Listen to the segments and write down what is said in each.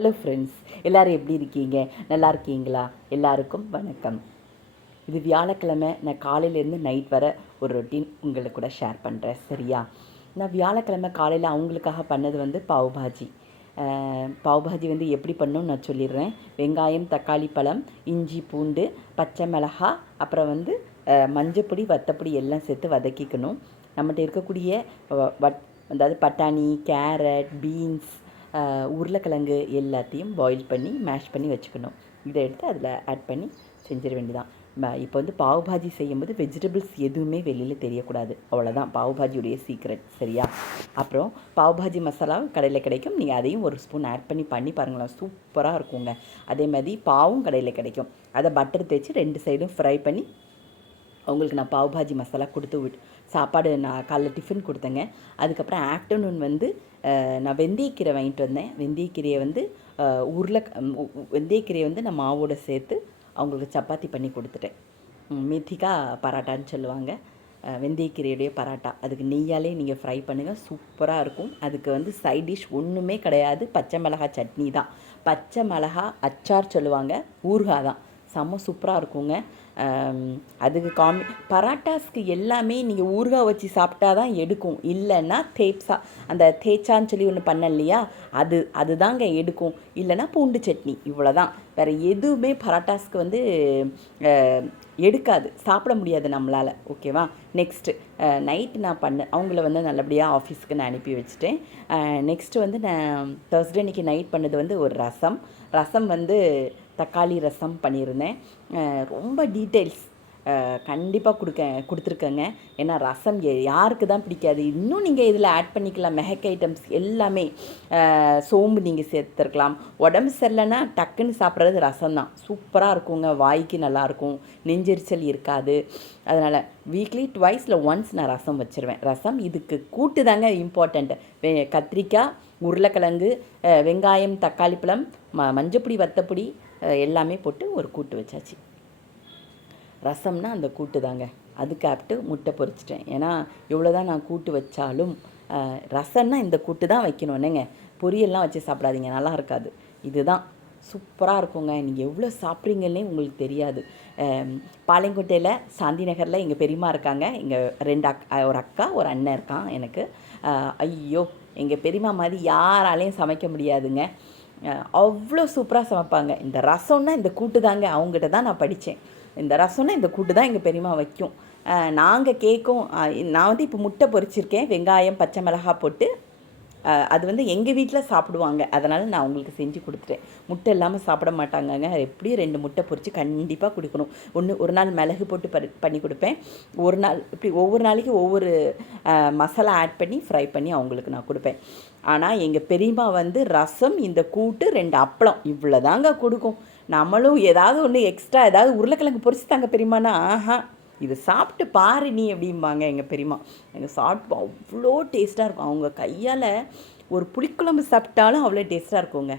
Hello friends, எல்லோரும் எப்படி இருக்கீங்க? நல்லா இருக்கீங்களா? எல்லாருக்கும் வணக்கம். இது வியாழக்கிழமை. நான் காலையிலேருந்து நைட் வர ஒரு ரொட்டீன் உங்களுக்கு கூட ஷேர் பண்ணுறேன், சரியா? நான் வியாழக்கிழமை காலையில் அவங்களுக்காக பண்ணது வந்து பாவ்பாஜி. பாவ்பாஜி வந்து எப்படி பண்ணணும்னு நான் சொல்லிடுறேன். வெங்காயம், தக்காளி பழம், இஞ்சி, பூண்டு, பச்சை மிளகா, அப்புறம் வந்து மஞ்சப்பொடி, வத்தப்பொடி எல்லாம் சேர்த்து வதக்கிக்கணும். நம்மகிட்ட இருக்கக்கூடிய அதாவது பட்டாணி, கேரட், பீன்ஸ், உருளைக்கிழங்கு எல்லாத்தையும் பாயில் பண்ணி மேஷ் பண்ணி வச்சுக்கணும். இதை எடுத்து அதில் ஆட் பண்ணி செஞ்சிட வேண்டியதான். இப்போ வந்து பாவ்பாஜி செய்யும்போது வெஜிடபிள்ஸ் எதுவுமே வெளியில் தெரியக்கூடாது, அவ்வளோதான் பாவ்பாஜியுடைய சீக்ரெட், சரியா? அப்புறம் பாவ்பாஜி மசாலா கடையில் கிடைக்கும், நீங்கள் அதையும் ஒரு ஸ்பூன் ஆட் பண்ணி பாருங்களேன், சூப்பராக இருக்குங்க. அதே மாதிரி பாவும் கடையில் கிடைக்கும், அதை பட்டர் தேய்ச்சி 2 சைடும் ஃப்ரை பண்ணி அவங்களுக்கு நான் பாவ்பாஜி மசாலா கொடுத்து சாப்பாடு நான் காலைல டிஃபன் கொடுத்தேங்க. அதுக்கப்புறம் ஆஃப்டர்நூன் வந்து நான் வெந்தயக்கீரை வாங்கிட்டு வந்தேன். வெந்தயக்கீரையை வந்து வெந்தயக்கீரையை வந்து நான் மாவோடு சேர்த்து அவங்களுக்கு சப்பாத்தி பண்ணி கொடுத்துட்டேன். மெத்திகா பராட்டான்னு சொல்லுவாங்க, வெந்தயக்கீரையுடைய பராட்டா. அதுக்கு நெய்யாலே நீங்கள் ஃப்ரை பண்ணுங்கள், சூப்பராக இருக்கும். அதுக்கு வந்து சைட் டிஷ் ஒன்றுமே கிடையாது, பச்சை மிளகா சட்னி தான். பச்சை மிளகா அச்சார் சொல்லுவாங்க, ஊறுகாய் தான். செம்ம சூப்பராக இருக்குங்க. அதுக்கு பராட்டாஸ்க்கு எல்லாமே நீங்கள் ஊறுகாய் வச்சு சாப்பிட்டா தான் எடுக்கும், இல்லைன்னா தேப்ஸா, அந்த தேச்சான்னு சொல்லி ஒன்று பண்ண இல்லையா, அதுதாங்க எடுக்கும். இல்லைன்னா பூண்டு சட்னி, இவ்வளோ தான். வேறு எதுவுமே பராட்டாஸ்க்கு வந்து எடுக்காது, சாப்பிட முடியாது நம்மளால், ஓகேவா? நெக்ஸ்ட்டு நைட்டு நான் அவங்கள வந்து நல்லபடியாக ஆஃபீஸுக்கு நான் அனுப்பி வச்சுட்டேன். நெக்ஸ்ட்டு வந்து நான் தேர்ஸ்டே அன்றைக்கி நைட் பண்ணது வந்து ஒரு ரசம் வந்து தக்காளி ரசம் பண்ணியிருந்தேன். ரொம்ப டீட்டெயில்ஸ் கண்டிப்பாக கொடுத்துருக்கேங்க. ஏன்னா ரசம் யாருக்கு தான் பிடிக்காது? இன்னும் நீங்கள் இதில் ஆட் பண்ணிக்கலாம் மெஹக் ஐட்டம்ஸ் எல்லாமே. சோம்பு நீங்கள் சேர்த்துருக்கலாம். உடம்பு சரியில்லைன்னா டக்குன்னு சாப்பிட்றது ரசம் தான், சூப்பராக இருக்குங்க, வாய்க்கு நல்லாயிருக்கும், நெஞ்செரிச்சல் இருக்காது. அதனால் வீக்லி ட்வைஸில் ஒன்ஸ் நான் ரசம் வச்சுருவேன். ரசம் இதுக்கு கூட்டு தாங்க இம்பார்ட்டண்ட். கத்திரிக்காய், உருளைக்கிழங்கு, வெங்காயம், தக்காளி பழம், மஞ்சப்பொடி, வத்தப்பொடி எல்லாமே போட்டு ஒரு கூட்டு வச்சாச்சு. ரசம்னா அந்த கூட்டு தாங்க. அதுக்கு ஆப்ட்டு முட்டை பொரிச்சிட்டேன். ஏன்னா எவ்வளோ தான் நான் கூட்டு வச்சாலும் ரசம்னா இந்த கூட்டு தான் வைக்கணுன்னேங்க. பொரியல்லாம் வச்சு சாப்பிடாதீங்க, நல்லா இருக்காது. இதுதான் சூப்பராக இருக்குங்க. நீங்கள் எவ்வளோ சாப்பிட்றீங்கன்னே உங்களுக்கு தெரியாது. பாளையங்கோட்டையில் சாந்தி நகரில் எங்கள் பெரியம்மா இருக்காங்க. எங்கள் ஒரு அக்கா ஒரு அண்ணன் இருக்கான் எனக்கு. ஐயோ, எங்கள் பெரியம்மா மாதிரி யாராலையும் சமைக்க முடியாதுங்க, அவ்வளோ சூப்பராக சமைப்பாங்க. இந்த ரசம்னா இந்த கூட்டு தாங்க, அவங்ககிட்ட தான் நான் படித்தேன். இந்த ரசம்னா இந்த கூட்டு தான் எங்கள் பெரியம்மா வைக்கும். நாங்கள் கேட்கும். நான் வந்து இப்போ முட்டை பொரிச்சிருக்கேன், வெங்காயம், பச்சை மிளகா போட்டு. அது வந்து எங்கள் வீட்டில் சாப்பிடுவாங்க, அதனால் நான் அவங்களுக்கு செஞ்சு கொடுத்துட்டேன். முட்டை இல்லாமல் சாப்பிட மாட்டாங்கங்க. எப்படியும் 2 முட்டை பொரித்து கண்டிப்பாக கொடுக்கணும். ஒரு நாள் மிளகு போட்டு பண்ணி கொடுப்பேன், ஒரு நாள் இப்படி ஒவ்வொரு நாளைக்கு ஒவ்வொரு மசாலா ஆட் பண்ணி ஃப்ரை பண்ணி அவங்களுக்கு நான் கொடுப்பேன். ஆனால் எங்கள் பெரியம்மா வந்து ரசம், இந்த கூட்டு, 2 அப்பளம், இவ்வளோ தாங்க கொடுக்கும். நம்மளும் ஏதாவது ஒன்று எக்ஸ்ட்ரா ஏதாவது உருளைக்கிழங்கு பொரிச்சு தாங்க பெரியம்மானா, ஆஹா இது சாப்பிட்டு பாரு நீ அப்படிம்பாங்க எங்கள் பெரியம்மா. எங்கள் சாப்பிட்டு அவ்வளோ டேஸ்ட்டாக இருக்கும். அவங்க கையால் ஒரு புளிக்குழம்பு சாப்பிட்டாலும் அவ்வளோ டேஸ்ட்டாக இருக்குங்க.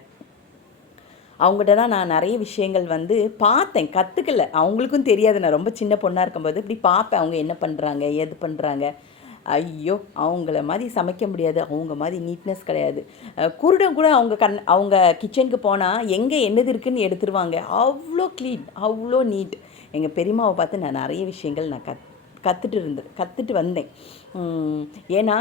அவங்ககிட்ட தான் நான் நிறைய விஷயங்கள் வந்து பார்த்தேன், கற்றுக்கல. அவங்களுக்கும் தெரியாது, நான் ரொம்ப சின்ன பொண்ணாக இருக்கும்போது இப்படி பார்ப்பேன், அவங்க என்ன பண்ணுறாங்க எது பண்ணுறாங்க. ஐயோ, அவங்கள மாதிரி சமைக்க முடியாது, அவங்க மாதிரி நீட்னஸ் கிடையாது. குருடன் கூட அவங்க கிச்சனுக்கு போனால் எங்கே என்னது இருக்குதுன்னு எடுத்துருவாங்க, அவ்வளோ க்ளீன், அவ்வளோ நீட். எங்கள் பெரியம்மாவை பார்த்து நான் நிறைய விஷயங்கள் நான் கற்றுட்டு வந்தேன். ஏன்னா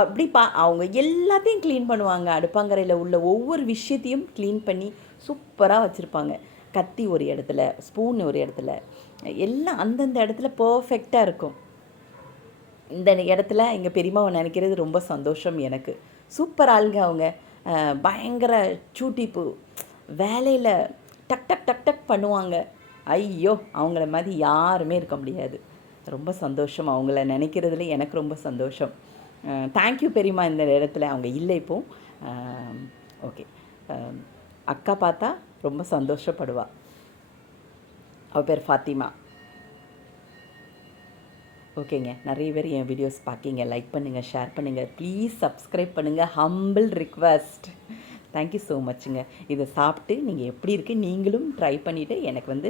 அப்படி அவங்க எல்லாத்தையும் க்ளீன் பண்ணுவாங்க. அடுப்பாங்கரையில் உள்ள ஒவ்வொரு விஷயத்தையும் க்ளீன் பண்ணி சூப்பராக வச்சுருப்பாங்க. கத்தி ஒரு இடத்துல, ஸ்பூன் ஒரு இடத்துல, எல்லாம் அந்தந்த இடத்துல பர்ஃபெக்டாக இருக்கும். இந்த இடத்துல எங்கள் பெரியம்மாவை நினைக்கிறது ரொம்ப சந்தோஷம் எனக்கு. சூப்பர் ஆளுங்க அவங்க. பயங்கர சூட்டிப்பு வேலையில் டக் டக் டக் டக் பண்ணுவாங்க. ஐயோ, அவங்கள மாதிரி யாருமே இருக்க முடியாது. ரொம்ப சந்தோஷம், அவங்கள நினைக்கிறதுல எனக்கு ரொம்ப சந்தோஷம். தேங்க்யூ பெரியம்மா. இந்த இடத்துல அவங்க இல்லை இப்போ. ஓகே, அக்கா பார்த்தா ரொம்ப சந்தோஷப்படுவா. அவள் பேர் ஃபாத்திமா. ஓகேங்க, நிறைய பேர் என் வீடியோஸ் பார்க்கிங்க, லைக் பண்ணுங்கள், ஷேர் பண்ணுங்கள், ப்ளீஸ் சப்ஸ்கிரைப் பண்ணுங்கள், ஹம்பிள் ரிக்வெஸ்ட். தேங்க்யூ ஸோ மச்சுங்க. இதை சாப்பிட்டு நீங்கள் எப்படி இருக்குது நீங்களும் ட்ரை பண்ணிவிட்டு எனக்கு வந்து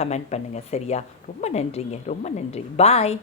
கமெண்ட் பண்ணுங்கள், சரியா? ரொம்ப நன்றிங்க, ரொம்ப நன்றி. பாய்.